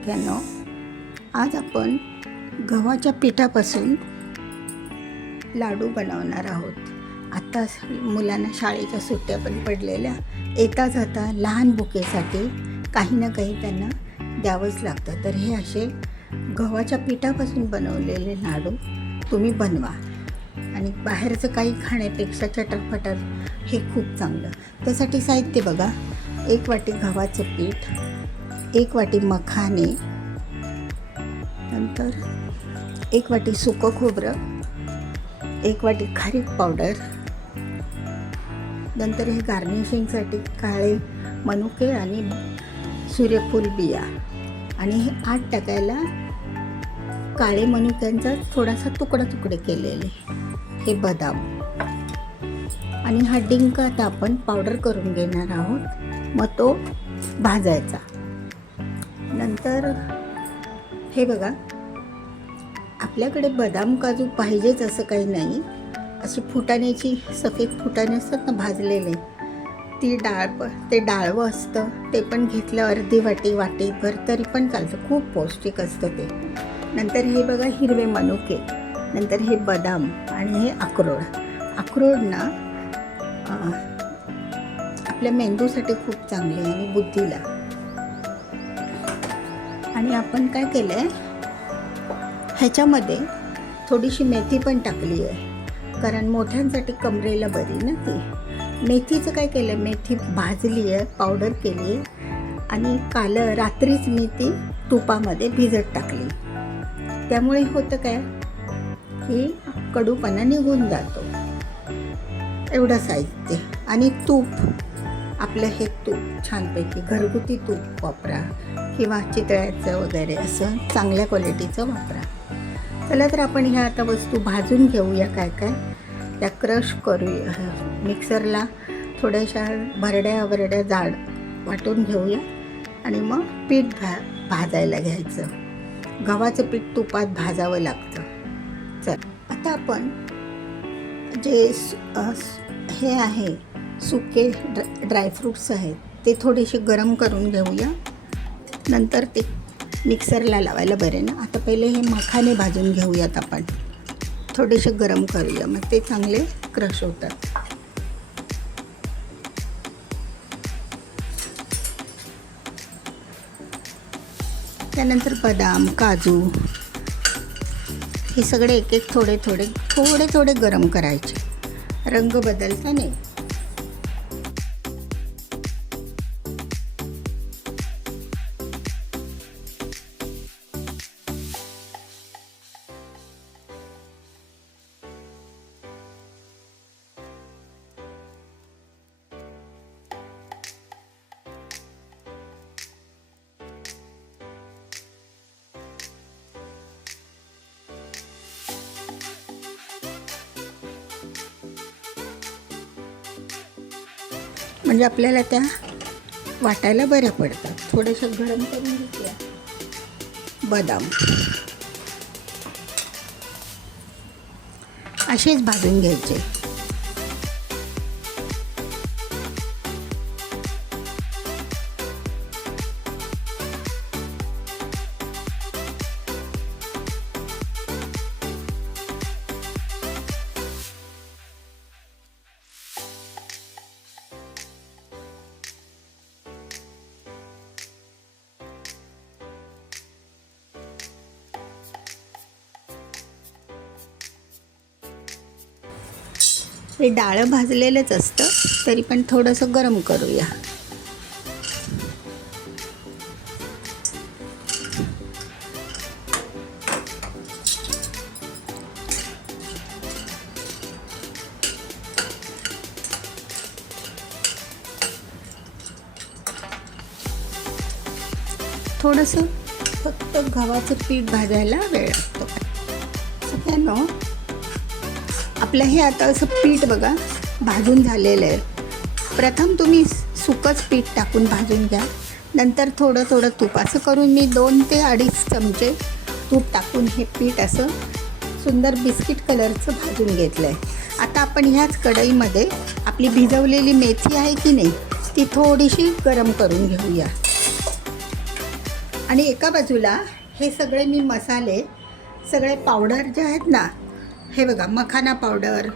सगळ्यांना, आज आपण गव्हाच्या पिठापासून लाडू बनवणार आहोत। आता मुलांना शाळेच्या सुट्ट्या पण पडलेल्या, येता जाता लहान बुकेसाठी काही ना काही त्यांना द्यावंच लागतं। तर हे असे गव्हाच्या पिठापासून बनवलेले लाडू तुम्ही बनवा आणि बाहेरचं काही खाण्यापेक्षा चटरपटर हे खूप चांगलं। त्यासाठी साहित्य बघा, 1 वाटी गव्हाचं पीठ, 1 वाटी मखाने, नंतर 1 वाटी सुकं खोबरं, 1 वाटी खारीक पावडर, नंतर हे गार्निशिंगसाठी काळे मनुके आणि सूर्यफूल बिया, आणि हे आत टाकायला काळे मनुक्यांचा थोडासा तुकडे केलेले हे बदाम, आणि हा डिंक आता आपण पावडर करून घेणार आहोत। मग तो भाजायचा। नंतर हे बघा, आपल्याकडे बदाम काजू पाहिजेच असं काही नाही, अशी फुटाण्याची सफेद फुटाणे असतात ना भाजलेले, ते डाळवं असतं, ते पण घेतलं अर्धी वाटीभर तरी पण चालतं, खूप पौष्टिक असतं ते। नंतर हे बघा हिरवे मनुके, नंतर हे बदाम आणि हे अक्रोड ना आपल्या मेंदूसाठी खूप चांगले आणि बुद्धीला। आणि आपण काय केलं आहे, ह्याच्यामध्ये थोडीशी मेथी पण टाकली आहे, कारण मोठ्यांसाठी कमरेला बरी ना ती। मेथीचं काय केलं, मेथी भाजली आहे, पावडर केली आहे, आणि काल रात्रीच मी ती तुपामध्ये भिजत टाकली। त्यामुळे होतं काय की कडूपणा निघून जातो। एवढं साहित्य, आणि तूप, आपलं हे तूप छानपैकी घरगुती तूप वापरा, किंवा चितळ्याचं वगैरे असं चांगल्या क्वालिटीचं वापरा। चला तर आपण ह्या आता वस्तू भाजून घेऊया, काय त्या क्रश करूया, मिक्सरला थोड्याशा भरड्या जाड वाटून घेऊया, आणि मग पीठ भाजायला घ्यायचं। गव्हाचं पीठ तुपात भाजावं लागतं। चल आता आपण जे हे आहे सुके ड्रायफ्रूट्स आहेत ते थोडेसे गरम करून घेऊया, नंतर ते मिक्सरला लावायला बरे ना। आता पहिले हे मखाने भाजून घेऊयात आपण, थोडेसे गरम करूया, मग ते चांगले क्रश होतात। त्यानंतर बदाम, काजू हे सगळे एक थोडे गरम करायचे, रंग बदलता नाही। म्हणजे आपल्याला त्या वाटायला बऱ्या पडतात। थोडंसं गरम करून घेतल्या बदाम, असेच भाजून घ्यायचे। हे डाळं भाजलेलंच असतं, तरी पण थोडंसं गरम करूया। थोडंसं फक्त गव्हाचं पीठ भाजायला वेळ लागतो। सगळ्यांना आपलं हे आता असं पीठ बघा भाजून झालेलं आहे। प्रथम तुम्ही सुकंच पीठ टाकून भाजून घ्या, नंतर थोडं तूप, असं करून मी 2 ते 2.5 चमचे तूप टाकून हे पीठ असं सुंदर बिस्किट कलरचं भाजून घेतलं आहे। आता आपण ह्याच कढईमध्ये आपली भिजवलेली मेथी आहे की नाही, ती थोडीशी गरम करून घेऊया। आणि एका बाजूला हे सगळे मी मसाले, सगळे पावडर जे आहेत ना, हे बघा, मखाना पावडर,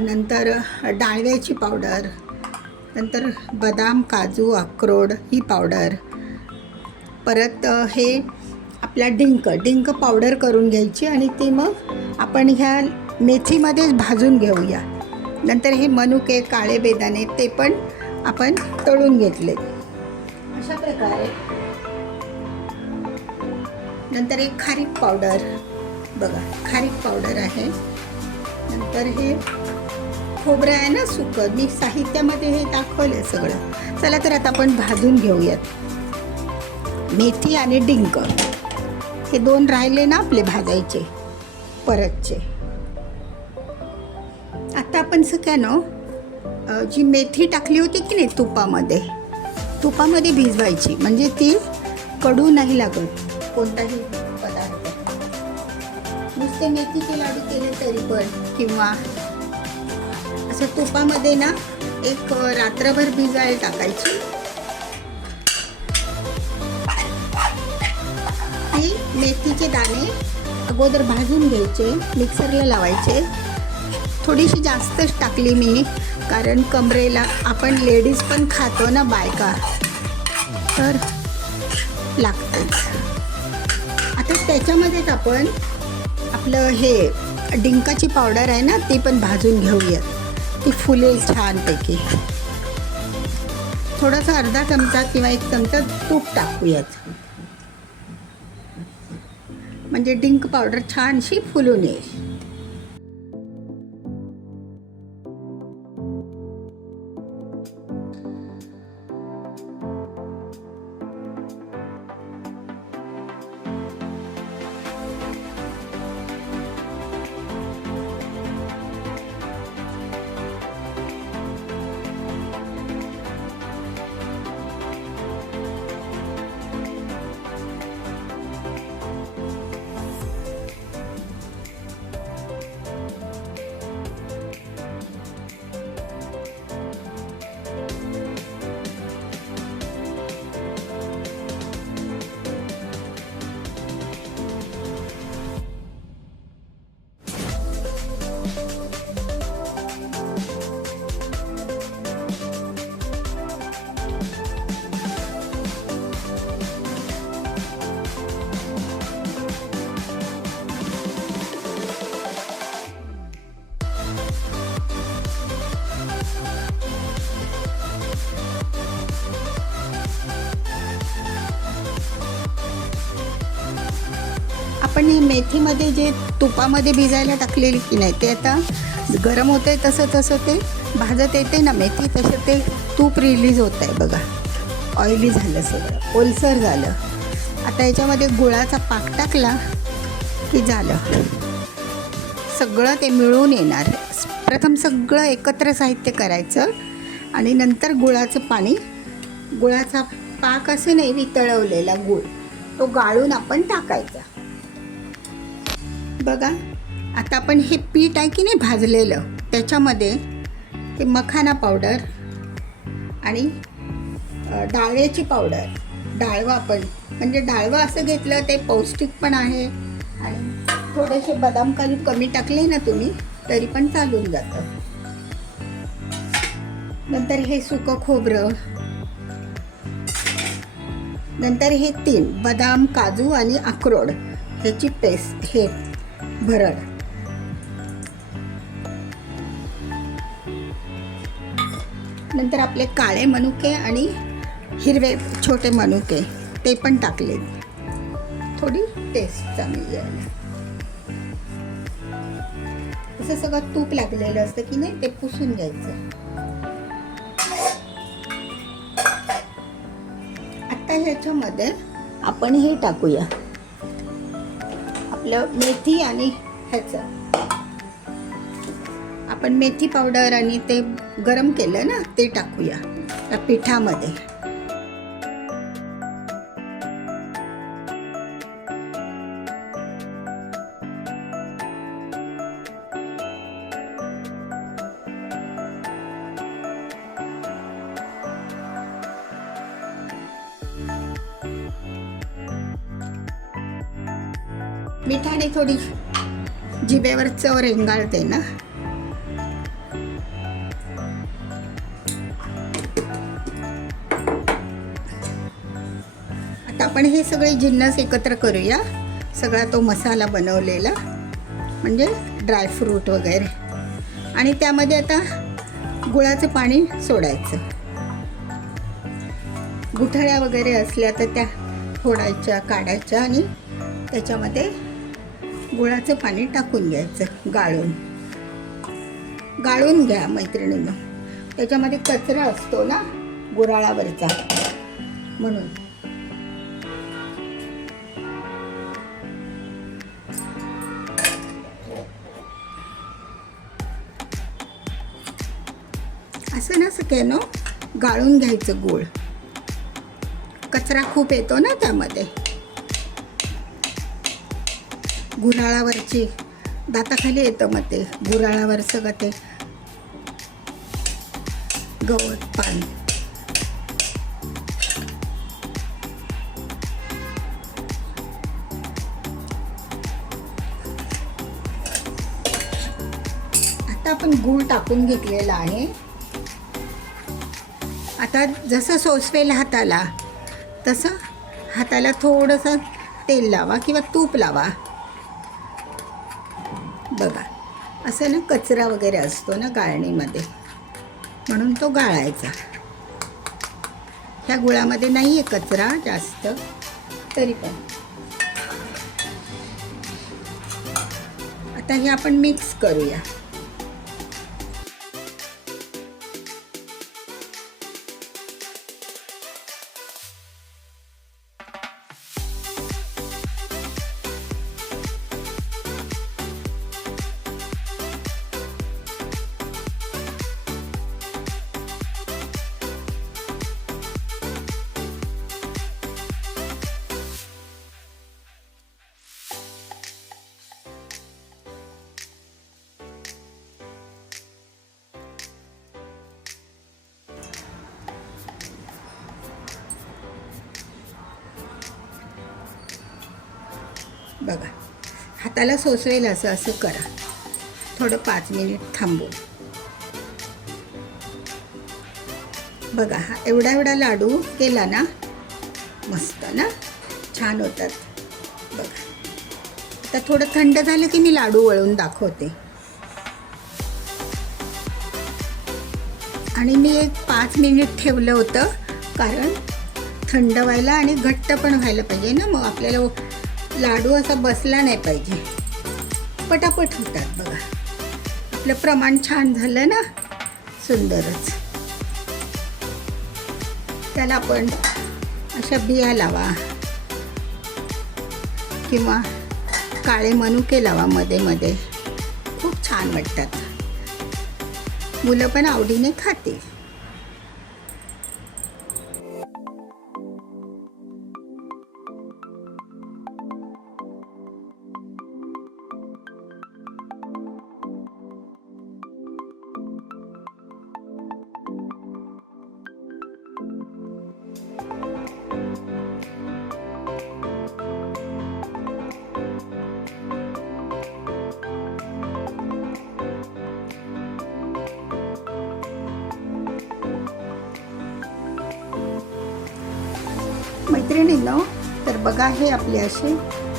नंतर डाळव्याची पावडर, नंतर बदाम, काजू, अक्रोड ही पावडर, परत हे आपला डिंक पावडर करून घ्यायची आणि ती मग आपण ह्या मेथीमध्येच भाजून घेऊया. नंतर हे मनुके, काळे बेदाणे ते पण आपण तळून घेतले अशा प्रकारे. नंतर एक खारीक पावडर, बघा खारीक पावडर आहे. नंतर हे खोबरं आहे ना सुकं, मी साहित्यामध्ये हे दाखवलं सगळं. चला तर आता आपण भाजून घेऊयात. मेथी आणि डिंक हे दोन राहिले ना आपले भाजायचे परतचे. आता आपण सगळ्यानं जी मेथी टाकली होती की नाही तुपामध्ये भिजवायची, म्हणजे ती कडू नाही लागत कोणताही पदार्थ. नुसते मेथीचे लाडू केले तरी पण, किंवा असं तुपामध्ये ना एक रात्रभर भिजायला टाकायची. ती मेथीचे दाणे अगोदर भाजून घ्यायचे, मिक्सरला लावायचे. थोडीशी जास्तच टाकली मी, कारण कमरेला आपण लेडीज पण खातो ना बायका, तर लागतेच. आता त्याच्यामध्येच आपण आपलं हे डिंकाची पावडर आहे ना ती पण भाजून घेऊयात. ती फुलेल छानपैकी. थोडासा अर्धा चमचा किंवा 1 चमचा तूप टाकूयात, म्हणजे डिंक पावडर छानशी फुलून येईल. आपण हे मेथीमध्ये जे तुपामध्ये भिजायला टाकलेली की नाही, ते आता गरम होते तसं ते भाजत येते ना मेथी, तसं ते तूप रिलीज होत आहे बघा. ऑइली झालं, सगळं ओलसर झालं. आता याच्यामध्ये गुळाचा पाक टाकला की झालं, सगळं ते मिळून येणार. प्रथम सगळं एकत्र साहित्य करायचं आणि नंतर गुळाचा पाक असं नाही, वितळवलेला गुळ तो गाळून आपण टाकायचा. बघा आता आपण हे पीठ आहे की नाही भाजलेलं, त्याच्यामध्ये हे मखाना पावडर आणि डाळव्याची पावडर, डाळवा आपण, म्हणजे डाळवा असं घेतलं ते पौष्टिक पण आहे. आणि थोडेसे बदाम काजू कमी टाकले ना तुम्ही तरी पण चालून जातं. नंतर हे सुकं खोबरं, नंतर हे 3 बदाम, काजू आणि अक्रोड ह्याची पेस्ट, हे भरड. नंतर आपले काळे मनुके आणि हिरवे छोटे मनुके ते पण टाकले, थोडी टेस्ट चांगली यायला. असं सगळं तूप लागलेलं असतं की नाही, ते पुसून घ्यायचं. आता ह्याच्यामध्ये आपण हे टाकूया, आपलं मेथी आणि ह्याचं आपण मेथी पावडर आणि ते गरम केलं ना ते टाकूया त्या पिठामध्ये. मिठाने थोडी जिभेवर चव रेंगाळते ना. आता आपण हे सगळे जिन्नस एकत्र करूया. सगळा तो मसाला बनवलेला म्हणजे ड्रायफ्रूट वगैरे, आणि त्यामध्ये आता गुळाचं पाणी सोडायचं. गुठळ्या वगैरे असल्या तर त्या फोडायच्या, काढायच्या आणि त्याच्यामध्ये गुळाचं पाणी टाकून घ्यायचं. गाळून घ्या मैत्रिणींनो. त्याच्यामध्ये कचरा असतो ना गुऱ्हाळावरचा, म्हणून. असं ना सगळ्यांनो गाळून घ्यायचं गूळ. कचरा खूप येतो ना त्यामध्ये. गुऱ्हाळावरची दाताखाली येतं मग ते गुऱ्हाळावर सगळं ते गवत पान. आता आपण गूळ टाकून घेतलेला आहे. आता जसं सोसवेल हाताला तसं हाताला थोडंसं तेल लावा किंवा तूप लावा. बघा असं ना कचरा वगैरे असतो ना गाळणीमध्ये, म्हणून तो गाळायचा. ह्या गुळामध्ये नाही आहे कचरा जास्त, तरी पण. आता हे आपण मिक्स करूया. बघा हाताला सोसवेल असं करा. थोडं 5 मिनिट थांबू. बघा हा एवढा लाडू केला ना, मस्त ना, छान होतात. बघा आता थोडं थंड झालं की मी लाडू वळून दाखवते. आणि मी एक 5 मिनिट ठेवलं होतं, कारण थंड व्हायला आणि घट्ट पण व्हायला पाहिजे ना. मग आपल्याला लाडू असा बसला नाही पाहिजे. पटापट होतात. बघा आपलं प्रमाण छान झालं ना, सुंदरच. त्याला आपण अशा बिया लावा किंवा काळे मनुके लावा मध्ये मध्ये. खूप छान वाटतात. मुलं पण आवडीने खातील. मैत्रिणींनो, तर बघा हे आपले असे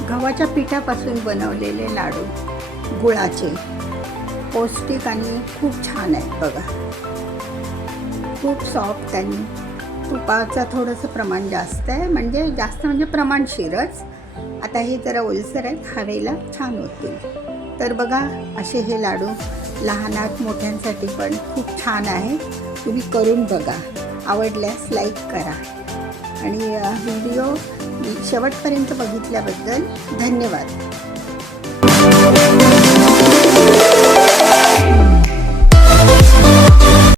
गव्हाच्या पिठापासून बनवलेले लाडू, गुळाचे, पौष्टिक आणि खूप छान आहेत. बघा खूप सॉफ्ट आणि तुपाचं थोडंसं प्रमाण जास्त आहे, म्हणजे प्रमाणशीरच. आता हे जरा ओलसर आहेत, हवेला छान होतील. तर बघा असे हे लाडू लहानात मोठ्यांसाठी पण खूप छान आहे. तुम्ही करून बघा. आवडल्यास लाईक करा आणि व्हिडिओ शेवटपर्यंत बघितल्याबद्दल धन्यवाद.